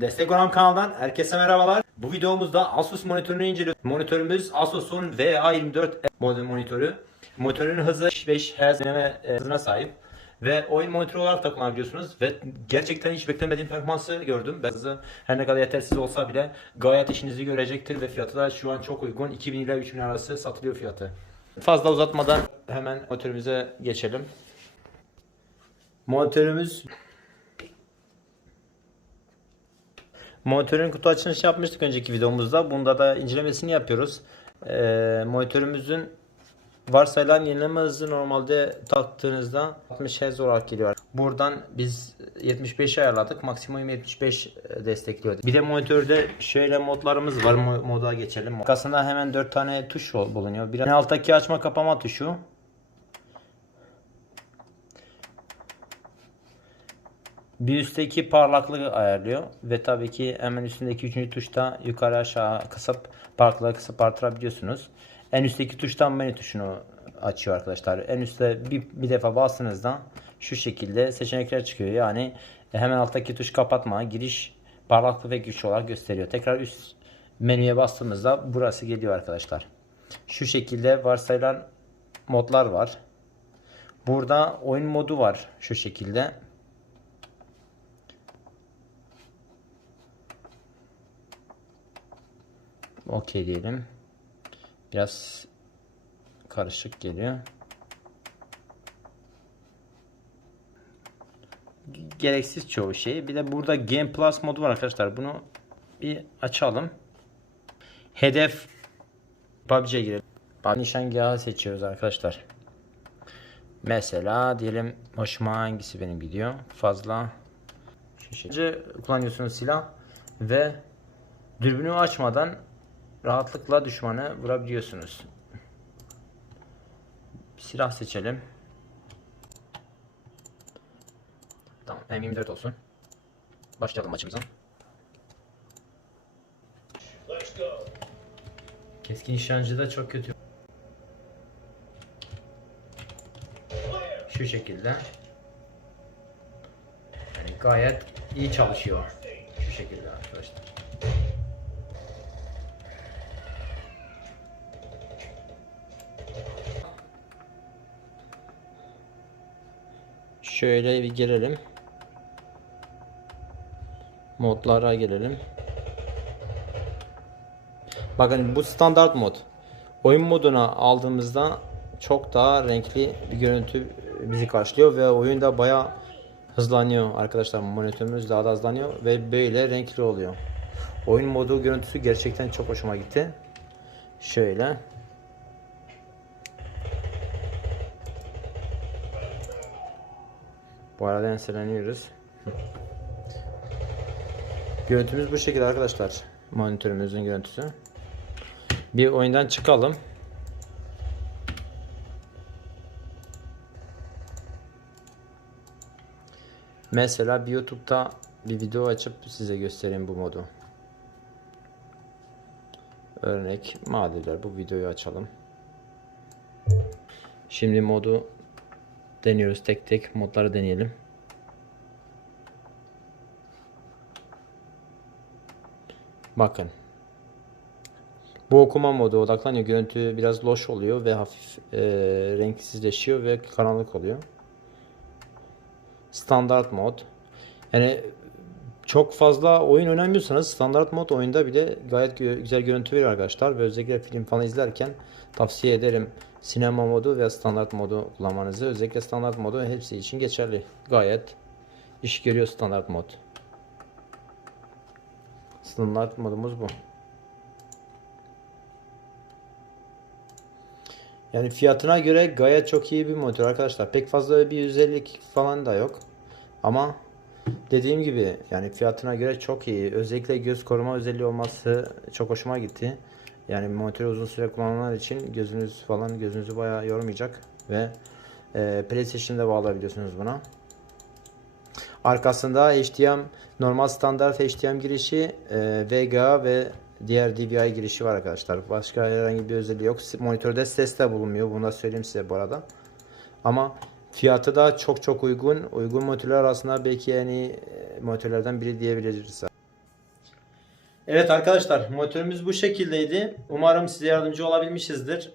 Destek olan kanaldan herkese merhabalar. Bu videomuzda Asus monitörünü inceliyoruz. Monitörümüz Asus'un VA24 model monitörü. Monitörün hızı 5 Hz e, hızına sahip. Ve oyun monitörü olarak da kullanabiliyorsunuz. Ve gerçekten hiç beklemediğim performansı gördüm. Ben hızı her ne kadar yetersiz olsa bile gayet işinizi görecektir. Ve fiyatı da şu an çok uygun. 2000 ile 3000 arası satılıyor fiyatı. Fazla uzatmadan hemen monitörümüze geçelim. Monitörümüz Monitörün kutu açılışı yapmıştık önceki videomuzda. Bunda da incelemesini yapıyoruz. Ee, monitörümüzün varsayılan yenileme hızı normalde taktığınızda 60 Hz olarak geliyor. Buradan biz 75 ayarladık. Maksimum 75 destekliyor. Bir de monitörde şöyle modlarımız var. Mo- Moda geçelim. Arkasında hemen 4 tane tuş bulunuyor. Bir en alttaki açma kapama tuşu. Bir üstteki parlaklığı ayarlıyor ve tabii ki hemen üstündeki üçüncü tuşta yukarı aşağı kısıp parlaklığı kısıp artırabiliyorsunuz. En üstteki tuştan menü tuşunu açıyor arkadaşlar. En üstte bir, bir defa bastığınızda şu şekilde seçenekler çıkıyor. Yani hemen alttaki tuş kapatma, giriş, parlaklık ve güç olarak gösteriyor. Tekrar üst menüye bastığımızda burası geliyor arkadaşlar. Şu şekilde varsayılan modlar var. Burada oyun modu var şu şekilde. Okey diyelim. Biraz karışık geliyor. Gereksiz çoğu şey. Bir de burada Game Plus modu var arkadaşlar. Bunu bir açalım. Hedef PUBG'ye girelim. Nişangahı seçiyoruz arkadaşlar. Mesela diyelim hoşuma hangisi benim gidiyor? Fazla şu şekilde kullanıyorsunuz silah ve dürbünü açmadan rahatlıkla düşmanı vurabiliyorsunuz. Silah seçelim. Tamam M24 olsun. Başlayalım maçımıza. Keskin nişancı da çok kötü. Şu şekilde. Yani gayet iyi çalışıyor. Şu şekilde Şöyle bir girelim. Modlara gelelim. Bakın bu standart mod. Oyun moduna aldığımızda çok daha renkli bir görüntü bizi karşılıyor ve oyun da baya hızlanıyor arkadaşlar. Monitörümüz daha da hızlanıyor ve böyle renkli oluyor. Oyun modu görüntüsü gerçekten çok hoşuma gitti. Şöyle. Bu arada enseleniyoruz. Görüntümüz bu şekilde arkadaşlar. Monitörümüzün görüntüsü. Bir oyundan çıkalım. Mesela bir YouTube'da bir video açıp size göstereyim bu modu. Örnek madeler bu videoyu açalım. Şimdi modu deniyoruz tek tek modları deneyelim. Bakın. Bu okuma modu odaklanıyor. Görüntü biraz loş oluyor ve hafif e, renksizleşiyor ve karanlık oluyor. Standart mod. Yani çok fazla oyun oynamıyorsanız standart mod oyunda bile gayet güzel görüntü veriyor arkadaşlar ve özellikle film falan izlerken tavsiye ederim sinema modu ve standart modu kullanmanızı. Özellikle standart modu hepsi için geçerli. Gayet iş görüyor standart mod. Standart modumuz bu. Yani fiyatına göre gayet çok iyi bir monitör arkadaşlar. Pek fazla bir özellik falan da yok. Ama dediğim gibi yani fiyatına göre çok iyi. Özellikle göz koruma özelliği olması çok hoşuma gitti. Yani monitörü uzun süre kullananlar için gözünüz falan gözünüzü bayağı yormayacak ve e, PlayStation'da bağlayabiliyorsunuz buna. Arkasında HDMI normal standart HDMI girişi, e, VGA ve diğer DVI girişi var arkadaşlar. Başka herhangi bir özelliği yok. Monitörde ses de bulunmuyor. Bunu da söyleyeyim size bu arada. Ama fiyatı da çok çok uygun. Uygun monitörler arasında belki yani e, monitörlerden biri diyebiliriz. Evet arkadaşlar monitörümüz bu şekildeydi. Umarım size yardımcı olabilmişizdir.